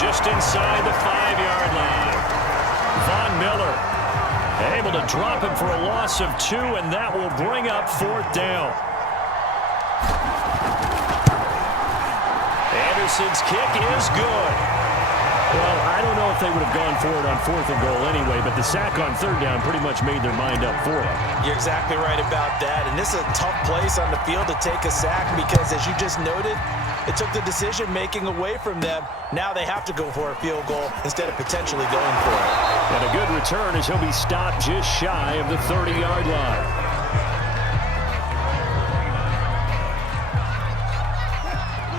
just inside the 5-yard line. Von Miller able to drop him for a loss of 2, and that will bring up 4th down. Anderson's kick is good. Well, I don't know if they would have gone for it on 4th and goal anyway, but the sack on 3rd down pretty much made their mind up for it. You're exactly right about that, and this is a tough place on the field to take a sack because, as you just noted, it took the decision-making away from them. Now they have to go for a field goal instead of potentially going for it. And a good return as he'll be stopped just shy of the 30-yard line.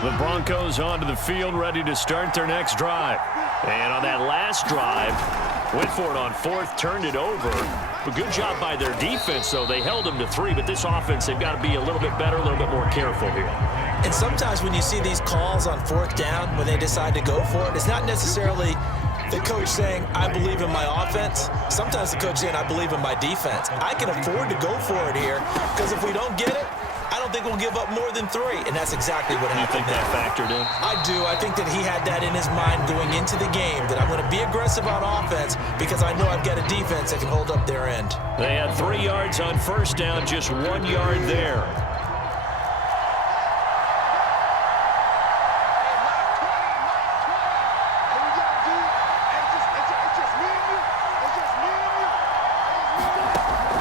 The Broncos onto the field, ready to start their next drive. And on that last drive, went for it on 4th, turned it over. A good job by their defense, though. They held them to 3, but this offense, they've got to be a little bit better, a little bit more careful here. And sometimes when you see these calls on 4th down, when they decide to go for it, it's not necessarily the coach saying, I believe in my offense. Sometimes the coach saying, I believe in my defense. I can afford to go for it here because if we don't get it, I don't think we'll give up more than 3, and that's exactly what happened. You think that factored in? I do. I think that he had that in his mind going into the game, that I'm going to be aggressive on offense because I know I've got a defense that can hold up their end. They had 3 yards on 1st down, just 1 yard there.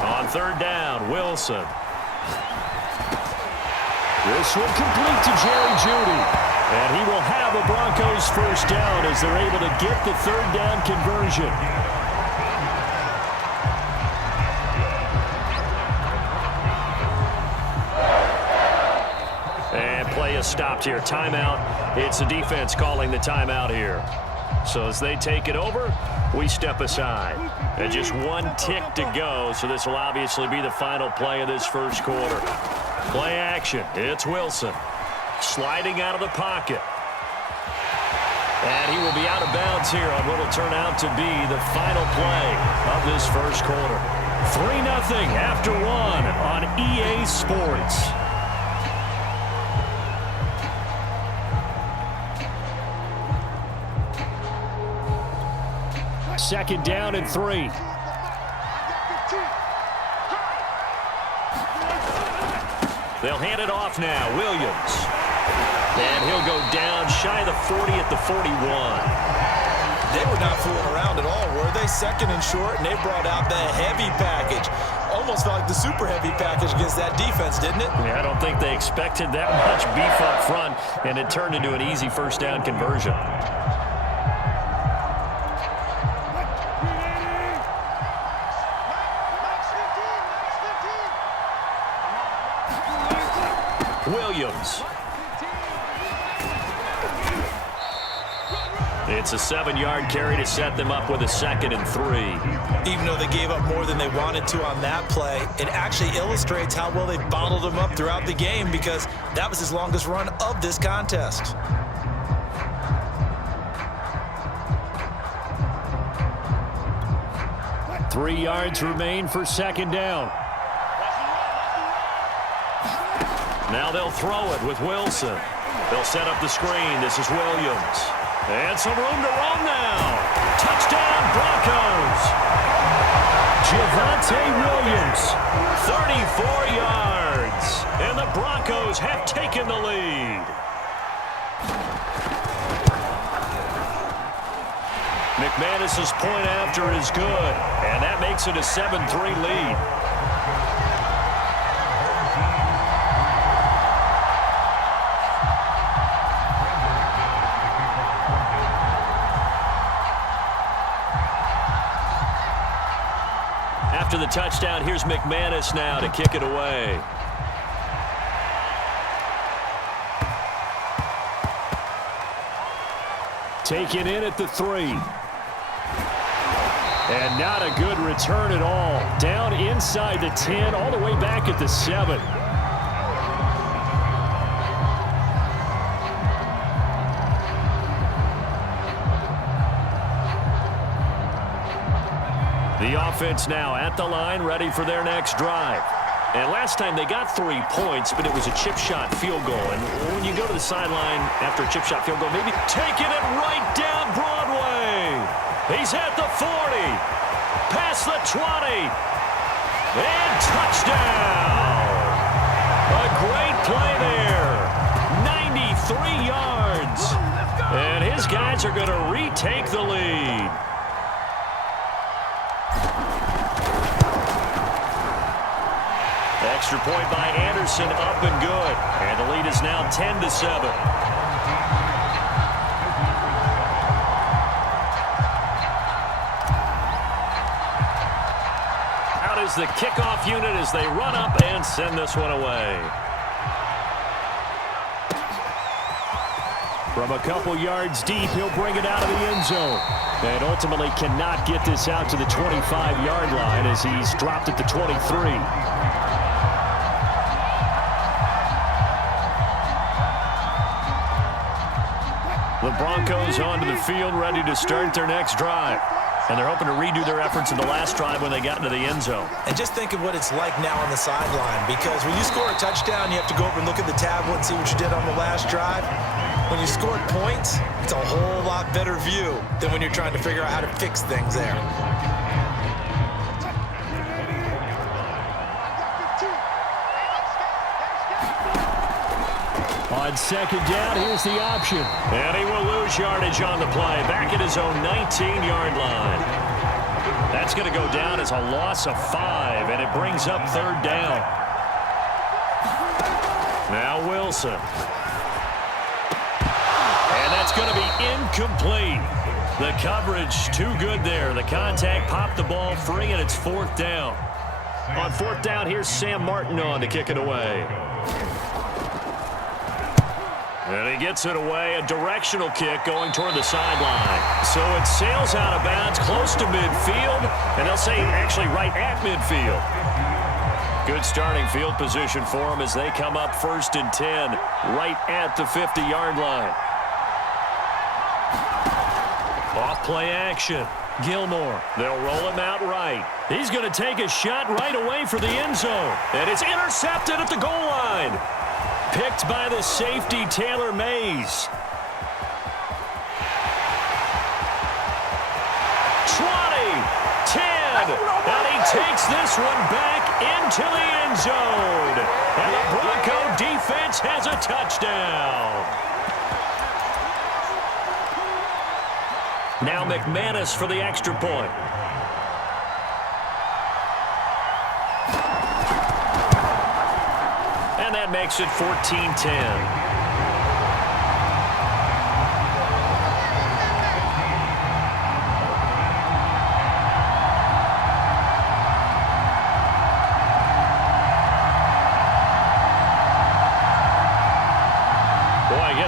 On 3rd down, Wilson. This one complete to Jerry Jeudy. And he will have a Broncos 1st down as they're able to get the 3rd down conversion. And play is stopped here. Timeout. It's the defense calling the timeout here. So as they take it over, we step aside. And just 1 tick to go, so this will obviously be the final play of this 1st quarter. Play action. It's Wilson. Sliding out of the pocket. And he will be out of bounds here on what will turn out to be the final play of this 1st quarter. 3-0 after 1 on EA Sports. Second down and 3. They'll hand it off now. Williams. And he'll go down shy of the 40 at the 41. They were not fooling around at all, were they? 2nd and short, and they brought out the heavy package. Almost felt like the super heavy package against that defense, didn't it? Yeah, I don't think they expected that much beef up front, and it turned into an easy 1st down conversion. Williams. It's a 7-yard carry to set them up with a 2nd and 3. Even though they gave up more than they wanted to on that play, it actually illustrates how well they bottled him up throughout the game because that was his longest run of this contest. Three yards remain for 2nd down. Now they'll throw it with Wilson. They'll set up the screen. This is Williams. And some room to roam now. Touchdown, Broncos. Javonte Williams, 34 yards. And the Broncos have taken the lead. McManus's point after is good. And that makes it a 7-3 lead. After the touchdown, here's McManus now to kick it away. Taken in at the 3. And not a good return at all. Down inside the 10, all the way back at the 7. The offense now at the line, ready for their next drive. And last time they got 3 points, but it was a chip shot field goal. And when you go to the sideline after a chip shot field goal, maybe taking it right down He's at the 40. Past the 20. And touchdown. A great play there. 93 yards. And his guys are going to retake the lead. Extra point by Anderson, up and good. And the lead is now 10-7. Out is the kickoff unit as they run up and send this one away. From a couple yards deep, he'll bring it out of the end zone. And ultimately cannot get this out to the 25-yard line as he's dropped at the 23. The Broncos onto the field, ready to start their next drive. And they're hoping to redo their efforts in the last drive when they got into the end zone. And just think of what it's like now on the sideline, because when you score a touchdown, you have to go over and look at the tablet and see what you did on the last drive. When you scored points, it's a whole lot better view than when you're trying to figure out how to fix things there. On second down, here's the option. And he will lose yardage on the play. Back at his own 19-yard line. That's going to go down as a loss of 5, and it brings up third down. Now Wilson. And that's going to be incomplete. The coverage too good there. The contact popped the ball free, and it's fourth down. On fourth down, here's Sam Martin on to kick it away. And he gets it away, a directional kick going toward the sideline. So it sails out of bounds close to midfield, and they'll say actually right at midfield. Good starting field position for them as they come up 1st and 10, right at the 50-yard line. Off-play action. Gilmore. They'll roll him out right. He's going to take a shot right away for the end zone. And it's intercepted at the goal line. Picked by the safety, Taylor Mays. 20, 10, and he takes this one back into the end zone. And the Bronco defense has a touchdown. Now McManus for the extra point. And that makes it 14-10.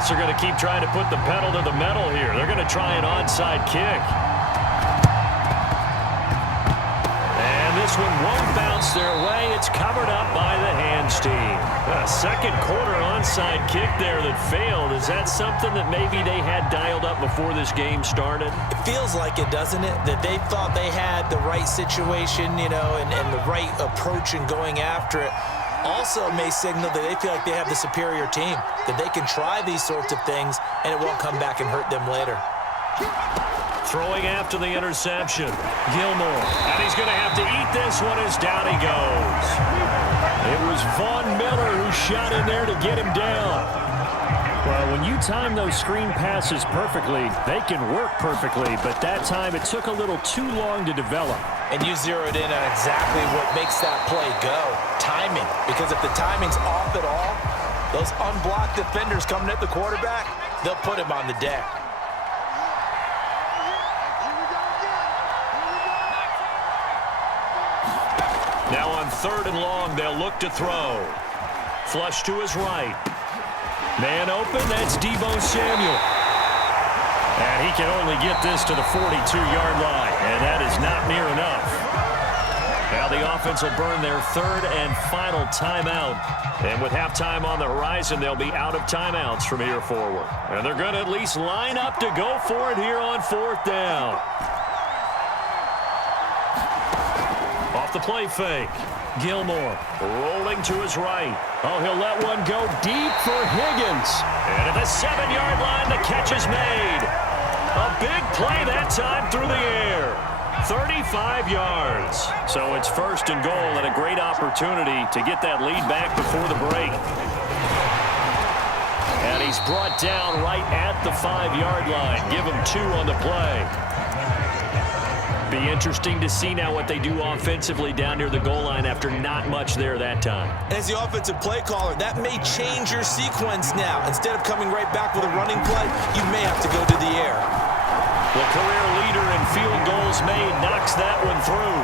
They're going to keep trying to put the pedal to the metal here. They're going to try an onside kick. And this one won't bounce their way. It's covered up by the hands team. A second quarter onside kick there that failed. Is that something that maybe they had dialed up before this game started? It feels like it, doesn't it? That they thought they had the right situation, you know, and the right approach in going after it. Also may signal that they feel like they have the superior team, that they can try these sorts of things and it won't come back and hurt them later. Throwing after the interception, Gilmore. And he's going to have to eat this one as down he goes. It was Von Miller who shot in there to get him down. Well, when you time those screen passes perfectly, they can work perfectly, but that time it took a little too long to develop. And you zeroed in on exactly what makes that play go. Timing. Because if the timing's off at all, those unblocked defenders coming at the quarterback, they'll put him on the deck. Now on 3rd and long, they'll look to throw. Flush to his right. Man open, that's Deebo Samuel. And he can only get this to the 42-yard line, and that is not near enough. Now the offense will burn their 3rd and final timeout. And with halftime on the horizon, they'll be out of timeouts from here forward. And they're going to at least line up to go for it here on 4th down. Off the play fake. Gilmore rolling to his right. Oh, he'll let one go deep for Higgins. And at the 7-yard line, the catch is made. A big play that that time through the air. 35 yards. So it's first and goal and a great opportunity to get that lead back before the break. And he's brought down right at the 5-yard line. Give him 2 on the play. Be interesting to see now what they do offensively down near the goal line after not much there that time. As the offensive play caller, that may change your sequence now. Instead of coming right back with a running play, you may have to go to the air. The career leader in field goals made knocks that one through.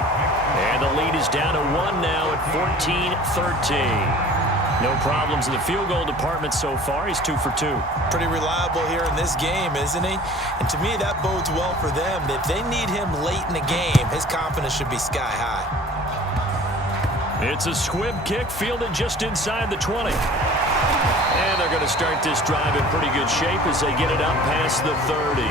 And the lead is down to 1 now at 14-13. No problems in the field goal department so far. He's 2 for 2. Pretty reliable here in this game, isn't he? And to me, that bodes well for them. If they need him late in the game, his confidence should be sky high. It's a squib kick fielded just inside the 20. And they're going to start this drive in pretty good shape as they get it up past the 30.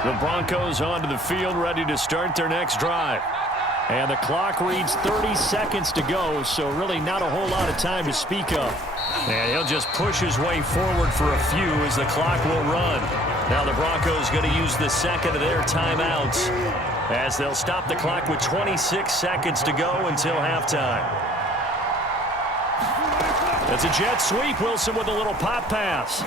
The Broncos onto the field, ready to start their next drive. And the clock reads 30 seconds to go, so really not a whole lot of time to speak of. And he'll just push his way forward for a few as the clock will run. Now the Broncos going to use the second of their timeouts as they'll stop the clock with 26 seconds to go until halftime. It's a jet sweep. Wilson with a little pop pass.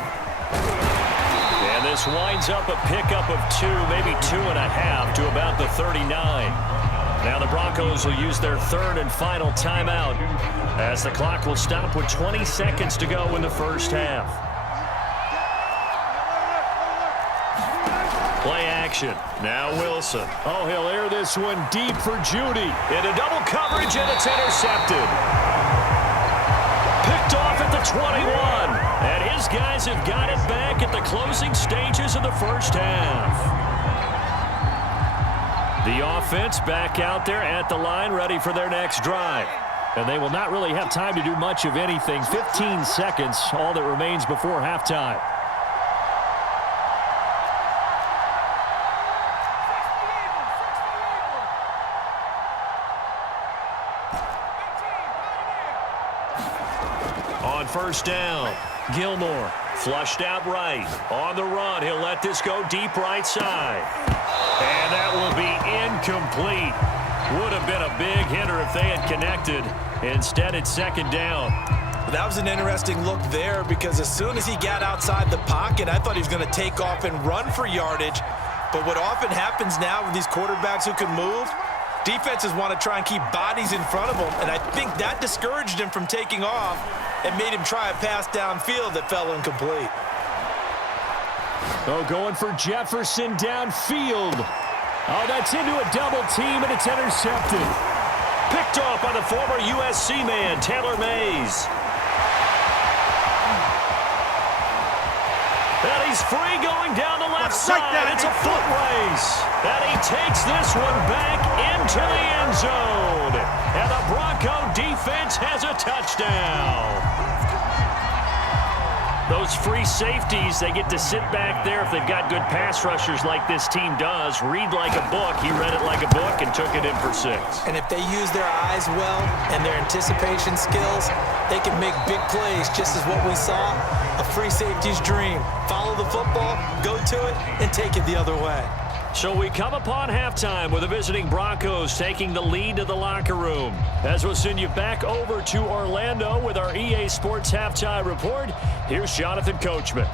And this winds up a pickup of 2, maybe 2.5 to about the 39. Now the Broncos will use their third and final timeout as the clock will stop with 20 seconds to go in the first half. Play action. Now Wilson. Oh, he'll air this one deep for Judy. Into double coverage, and it's intercepted. Picked off at the 21. And his guys have got it back at the closing stages of the first half. The offense back out there at the line, ready for their next drive. And they will not really have time to do much of anything. 15 seconds, all that remains before halftime. On first down, Gilmore flushed out right. On the run, he'll let this go deep right side. And that will be incomplete. Would have been a big hitter if they had connected. Instead, it's second down. That was an interesting look there because as soon as he got outside the pocket, I thought he was going to take off and run for yardage. But what often happens now with these quarterbacks who can move, defenses want to try and keep bodies in front of them, and I think that discouraged him from taking off and made him try a pass downfield that fell incomplete. Oh, going for Jefferson downfield. Oh, that's into a double team, and it's intercepted. Picked off by the former USC man, Taylor Mays. And he's free going down the left side. It's a foot race. And he takes this one back into the end zone. And the Bronco defense has a touchdown. Those free safeties, they get to sit back there if they've got good pass rushers like this team does. Read like a book. He read it like a book and took it in for 6. And if they use their eyes well and their anticipation skills, they can make big plays, just as what we saw. A free safety's dream. Follow the football, go to it, and take it the other way. So we come upon halftime with the visiting Broncos taking the lead to the locker room. As we'll send you back over to Orlando with our EA Sports Halftime Report, here's Jonathan Coachman.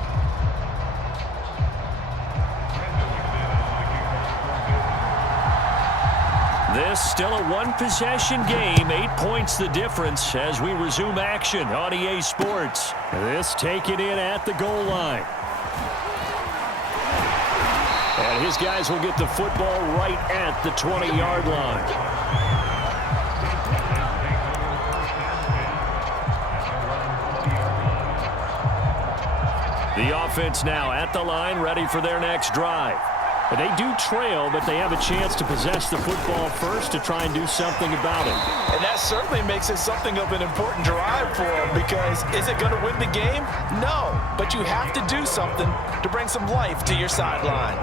This still a one-possession game, 8 points the difference as we resume action on EA Sports. This taken in at the goal line. And his guys will get the football right at the 20-yard line. The offense now at the line, ready for their next drive. They do trail, but they have a chance to possess the football first to try and do something about it. And that certainly makes it something of an important drive for them because is it going to win the game? No, but you have to do something to bring some life to your sideline.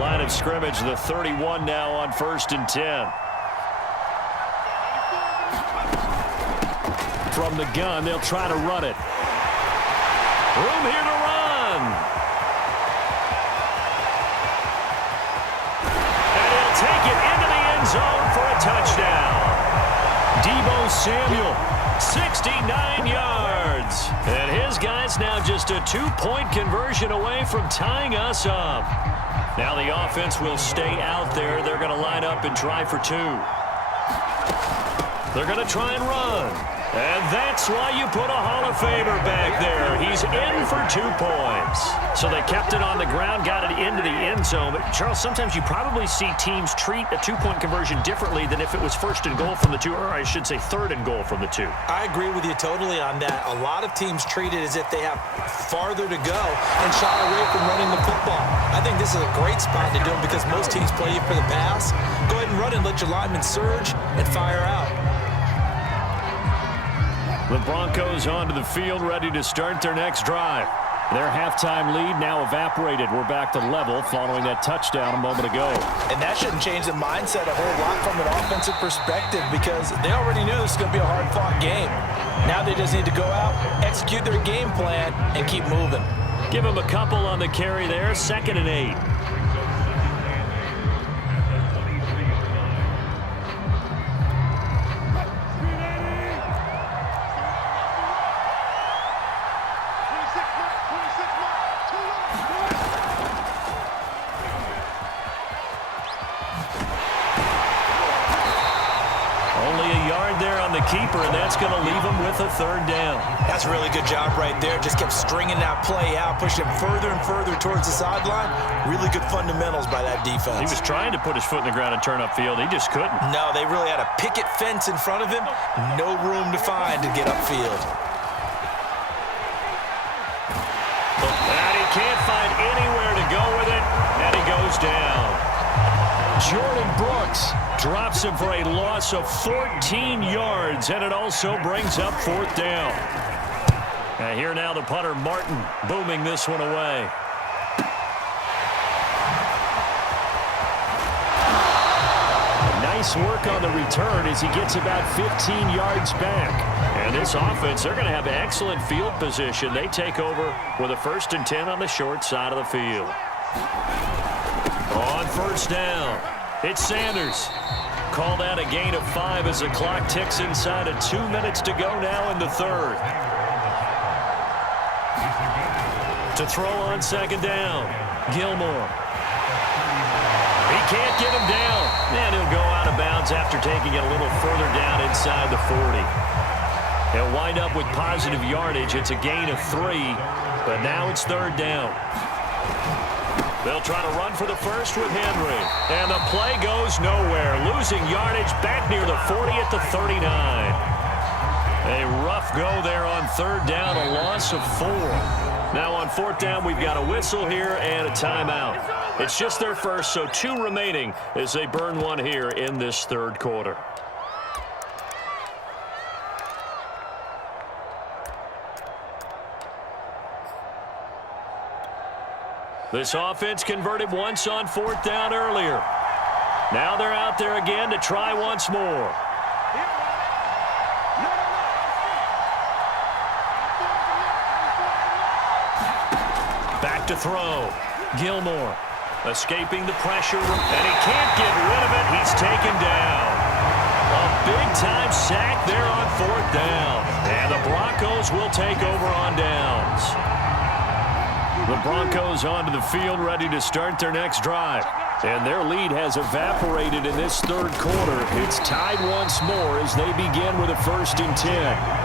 Line of scrimmage, the 31 now on 1st and 10. From the gun, they'll try to run it. Room here to run. And he'll take it into the end zone for a touchdown. Deebo Samuel, 69 yards. And his guy's now just a two-point conversion away from tying us up. Now the offense will stay out there. They're going to line up and try for two. They're going to try and run. And that's why you put a Hall of Famer back there. He's in for 2 points. So they kept it on the ground, got it into the end zone. But, Charles, sometimes you probably see teams treat a two-point conversion differently than if it was first and goal from the two, or I should say third and goal from the two. I agree with you totally on that. A lot of teams treat it as if they have farther to go and shy away from running the football. I think this is a great spot to do it because most teams play you for the pass. Go ahead and run and let your linemen surge and fire out. The Broncos onto the field, ready to start their next drive. Their halftime lead now evaporated. We're back to level following that touchdown a moment ago. And that shouldn't change the mindset a whole lot from an offensive perspective because they already knew this was going to be a hard-fought game. Now they just need to go out, execute their game plan, and keep moving. Give them a couple on the carry there, 2nd and 8. Keeper, and that's going to leave him with a 3rd down. That's a really good job right there. Just kept stringing that play out, pushing him further and further towards the sideline. Really good fundamentals by that defense. He was trying to put his foot in the ground and turn upfield. He just couldn't. No, they really had a picket fence in front of him. No room to find to get upfield. And he can't find anywhere to go with it, and he goes down. Jordan Brooks drops him for a loss of 14 yards, and it also brings up 4th down. And here now the punter, Martin, booming this one away. Nice work on the return as he gets about 15 yards back. And this offense, they're going to have excellent field position. They take over with a 1st and 10 on the short side of the field. On 1st down, it's Sanders. Called out a gain of 5 as the clock ticks inside of 2 minutes to go now in the 3rd. To throw on 2nd down, Gilmore. He can't get him down. And he'll go out of bounds after taking it a little further down inside the 40. He'll wind up with positive yardage. It's a gain of 3, but now it's 3rd down. They'll try to run for the first with Henry. And the play goes nowhere. Losing yardage back near the 40 at the 39. A rough go there on 3rd down, a loss of 4. Now on 4th down, we've got a whistle here and a timeout. It's just their first, so 2 remaining as they burn one here in this 3rd quarter. This offense converted once on 4th down earlier. Now they're out there again to try once more. Back to throw. Gilmore escaping the pressure, and he can't get rid of it. He's taken down. A big-time sack there on 4th down. And the Broncos will take over on downs. The Broncos onto the field, ready to start their next drive. And their lead has evaporated in this 3rd quarter. It's tied once more as they begin with a 1st and 10.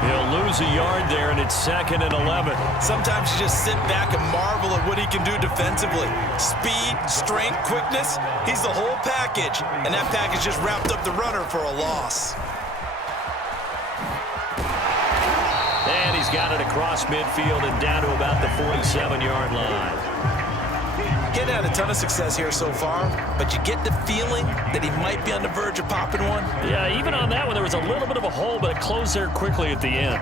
He'll lose a yard there, and it's 2nd and 11. Sometimes you just sit back and marvel at what he can do defensively. Speed, strength, quickness, he's the whole package. And that package just wrapped up the runner for a loss. And he's got it across midfield and down to about the 47-yard line. Getting had a ton of success here so far, but you get the feeling that he might be on the verge of popping one. Yeah, even on that one, there was a little bit of a hole, but it closed there quickly at the end.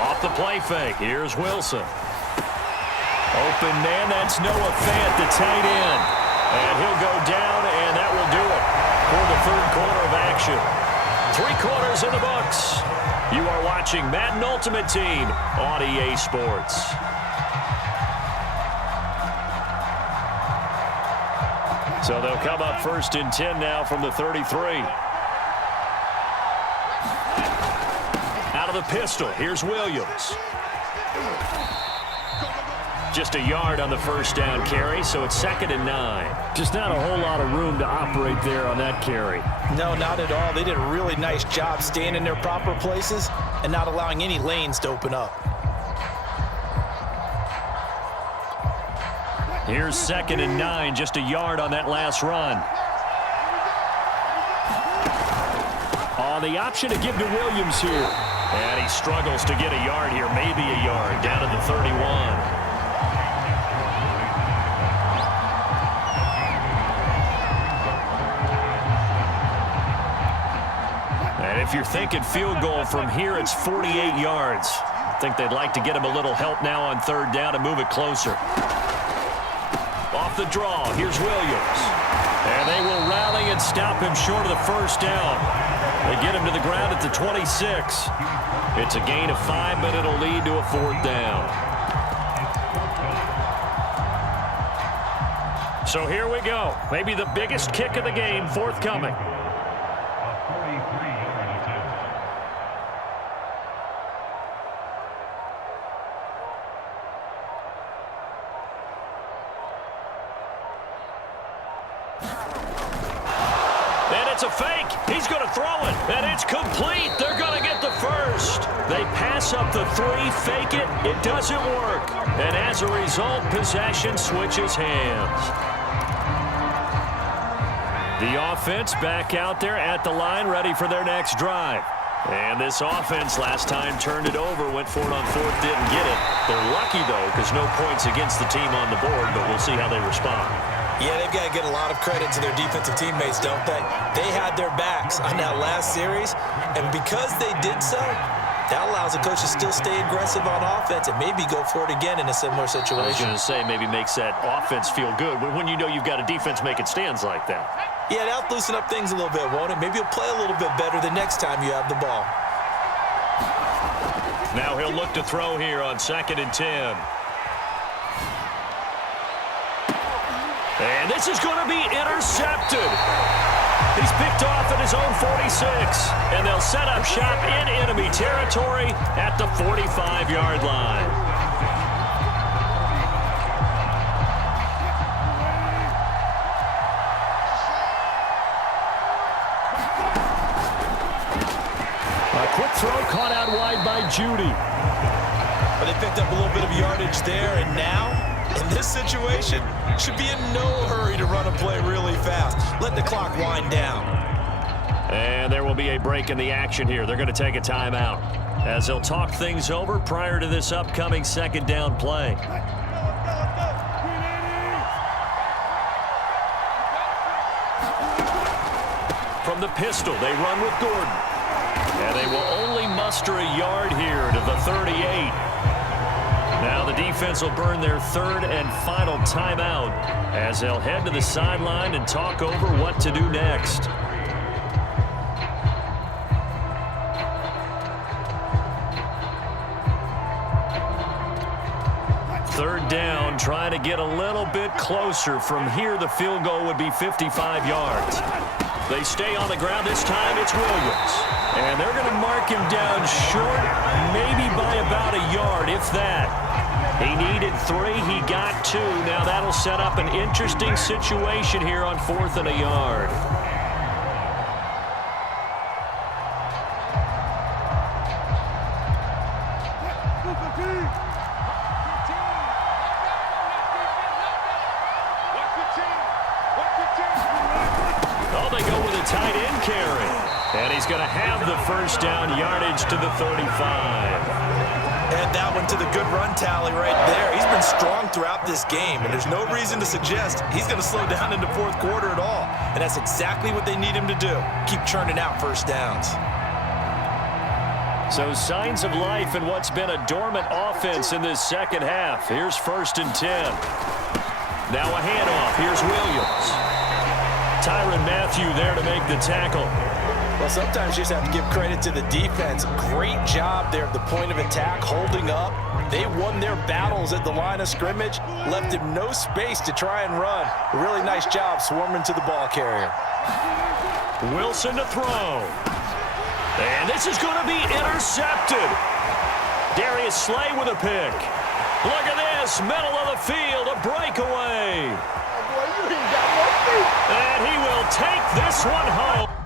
Off the play fake, here's Wilson. Open man, that's Noah Fant, the tight end. And he'll go down, and that will do it. for the third quarter of action. 3 quarters in the books. You are watching Madden Ultimate Team on EA Sports. So they'll come up 1st and 10 now from the 33. Out of the pistol, here's Williams. Just a yard on the first down carry, so it's 2nd and 9. Just not a whole lot of room to operate there on that carry. No, not at all. They did a really nice job staying in their proper places and not allowing any lanes to open up. Here's 2nd and 9, just a yard on that last run. On the option to give to Williams here. And he struggles to get a yard here, maybe a yard, down to the 31. And if you're thinking field goal from here, it's 48 yards. I think they'd like to get him a little help now on 3rd down and move it closer. Off the draw, here's Williams. And they will rally and stop him short of the first down. They get him to the ground at the 26. It's a gain of 5, but it'll lead to a 4th down. So here we go. Maybe the biggest kick of the game forthcoming. It's a fake. He's going to throw it, and it's complete. They're going to get the first. They pass up the 3, fake it. It doesn't work. And as a result, possession switches hands. The offense back out there at the line, ready for their next drive. And this offense last time turned it over, went for it on 4th, didn't get it. They're lucky, though, because no points against the team on the board, but we'll see how they respond. Yeah, they've got to get a lot of credit to their defensive teammates, don't they? They had their backs on that last series, and because they did so, that allows the coach to still stay aggressive on offense and maybe go for it again in a similar situation. I was going to say, maybe makes that offense feel good when you know you've got a defense making stands like that. Yeah, that'll loosen up things a little bit, won't it? Maybe you'll play a little bit better the next time you have the ball. Now he'll look to throw here on 2nd and 10. And this is going to be intercepted. He's picked off at his own 46. And they'll set up shop in enemy territory at the 45-yard line. A quick throw caught out wide by Judy. But they picked up a little bit of yardage there, and now, in this situation, should be in no hurry to run a play really fast. Let the clock wind down. And there will be a break in the action here. They're going to take a timeout as they'll talk things over prior to this upcoming 2nd down play. From the pistol, they run with Gordon. And they will only muster a yard here to the 38. Now the defense will burn their 3rd and final timeout as they'll head to the sideline and talk over what to do next. Third down, trying to get a little bit closer. From here, the field goal would be 55 yards. They stay on the ground. This time it's Williams. And they're going to mark him down short, maybe by about a yard, if that. He needed 3. He got 2. Now that'll set up an interesting situation here on 4th and a yard. Oh, they go with a tight end carry. And he's going to have the first down, yardage to the 35. And that one to the good run tally right there. He's been strong throughout this game, and there's no reason to suggest he's going to slow down in the 4th quarter at all. And that's exactly what they need him to do. Keep churning out first downs. So signs of life in what's been a dormant offense in this second half. Here's 1st and 10. Now a handoff. Here's Williams. Tyrann Mathieu there to make the tackle. Well, sometimes you just have to give credit to the defense. Great job there at the point of attack, holding up. They won their battles at the line of scrimmage, left him no space to try and run. A really nice job swarming to the ball carrier. Wilson to throw. And this is going to be intercepted. Darius Slay with a pick. Look at this, middle of the field, a breakaway. And he will take this one home.